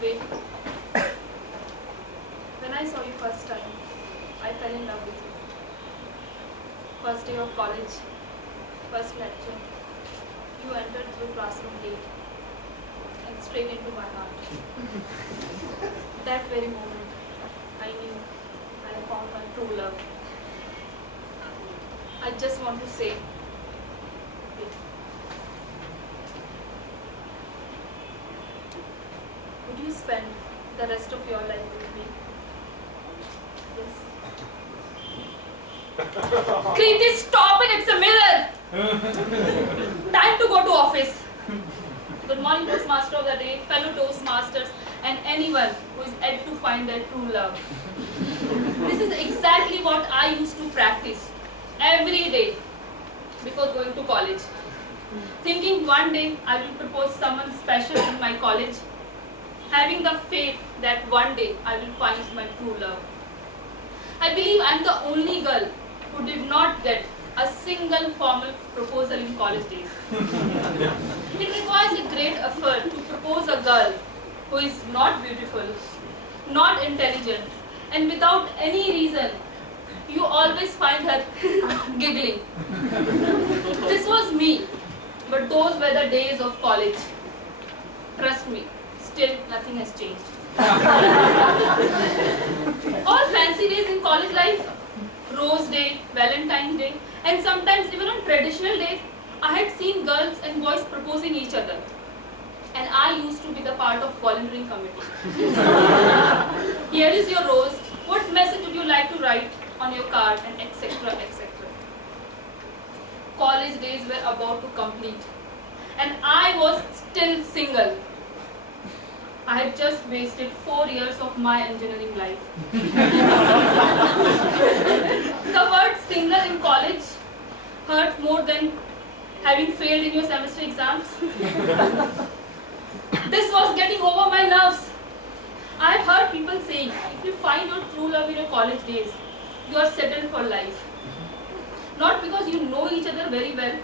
Wait. When I saw you first time, I fell in love with you. First day of college, first lecture, you entered through classroom gate and straight into my heart. That very moment, I knew I had found my true love. I just want to say, wait. Would you spend the rest of your life with me? Yes. Kriti, stop it! It's a mirror! Time to go to office. Good morning, Toastmaster of the day, fellow Toastmasters, and anyone who is yet to find their true love. This is exactly what I used to practice every day before going to college. Thinking one day I will propose someone special in my college, having the faith that one day I will find my true love. I believe I am the only girl who did not get a single formal proposal in college days. It requires a great effort to propose a girl who is not beautiful, not intelligent, and without any reason, you always find her giggling. This was me, but those were the days of college. Trust me, still nothing has changed. All fancy days in college life, Rose Day, Valentine's Day, and sometimes even on traditional days, I had seen girls and boys proposing each other. And I used to be the part of volunteering committee. Here is your rose. What message would you like to write on your card, and etc. etc. College days were about to complete, and I was still single. I had just wasted 4 years of my engineering life. The word single in college hurt more than having failed in your semester exams. This was getting over my nerves. I had heard people saying, if you find your true love in your college days, you are settled for life. Not because you know each other very well,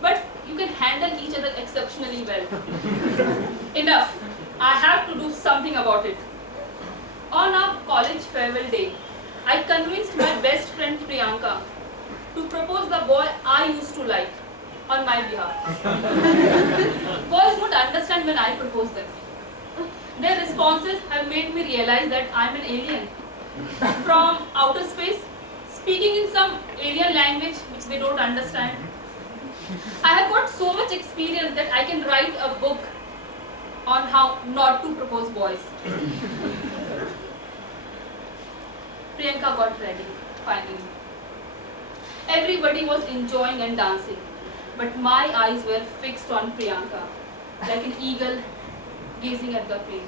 but you can handle each other exceptionally well. Enough. I have to do something about it. On our college farewell day, I convinced my best friend Priyanka to propose the boy I used to like on my behalf. Boys don't understand when I propose them. Their responses have made me realize that I am an alien from outer space, speaking in some alien language which they don't understand. I have got so much experience that I can write a book on how not to propose boys. Priyanka got ready, finally. Everybody was enjoying and dancing, but my eyes were fixed on Priyanka, like an eagle gazing at the prey.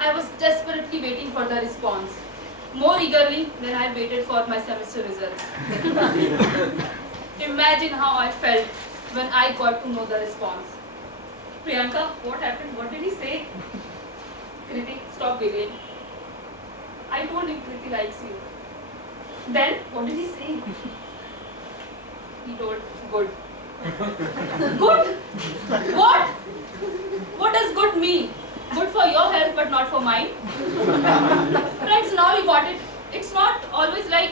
I was desperately waiting for the response, more eagerly than I waited for my semester results. Imagine how I felt when I got to know the response. Priyanka, what happened? What did he say? Kriti, stop giggling. I told him Kriti likes you. Then, what did he say? He told, good. Good? What? What does good mean? Good for your health but not for mine? Friends, now you got it. It's not always like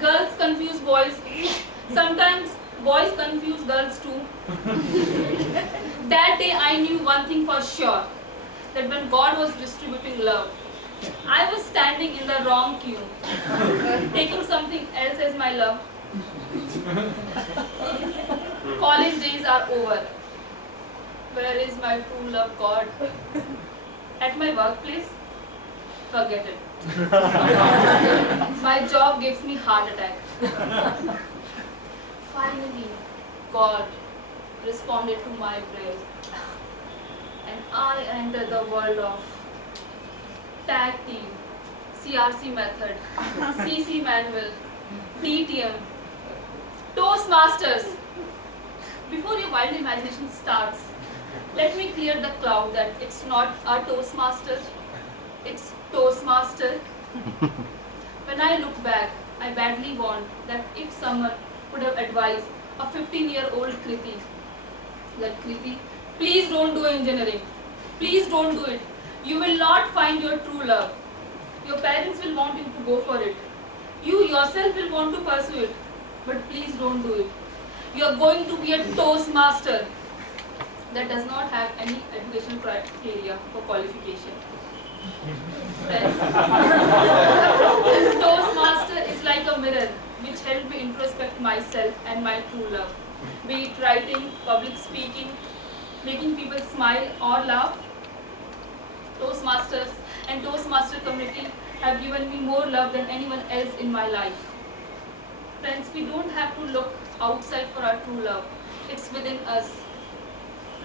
girls confuse boys. Sometimes boys confuse girls too. That day I knew one thing for sure, that when God was distributing love, I was standing in the wrong queue, taking something else as my love. College days are over. Where is my true love, God? At my workplace? Forget it. My job gives me heart attack. Finally, God responded to my prayers, and I entered the world of tag team, CRC method, CC manual, DTM, Toastmasters. Before your wild imagination starts, let me clear the cloud that it's not a Toastmaster, it's Toastmaster. When I look back, I badly want that if someone could have advised a 15-year-old Kriti, that Kriti, please don't do engineering. Please don't do it. You will not find your true love. Your parents will want you to go for it. You yourself will want to pursue it. But please don't do it. You are going to be a Toastmaster that does not have any education criteria for qualification. Friends, Toastmaster is like a mirror which helps me introspect myself and my true love. Be it writing, public speaking, making people smile or laugh. Toastmasters and Toastmaster community have given me more love than anyone else in my life. Friends, we don't have to look outside for our true love. It's within us.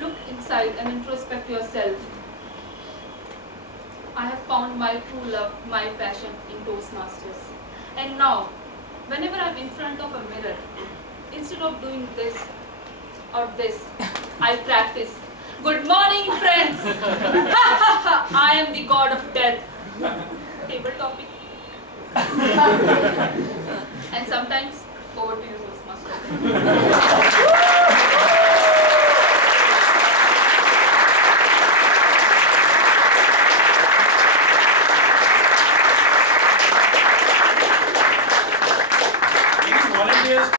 Look inside and introspect yourself. I have found my true love, my passion in Toastmasters. And now, whenever I'm in front of a mirror, instead of doing this or this, I practice. Good morning, friends. I am the god of death. Table topic. And sometimes over to you, Toastmaster.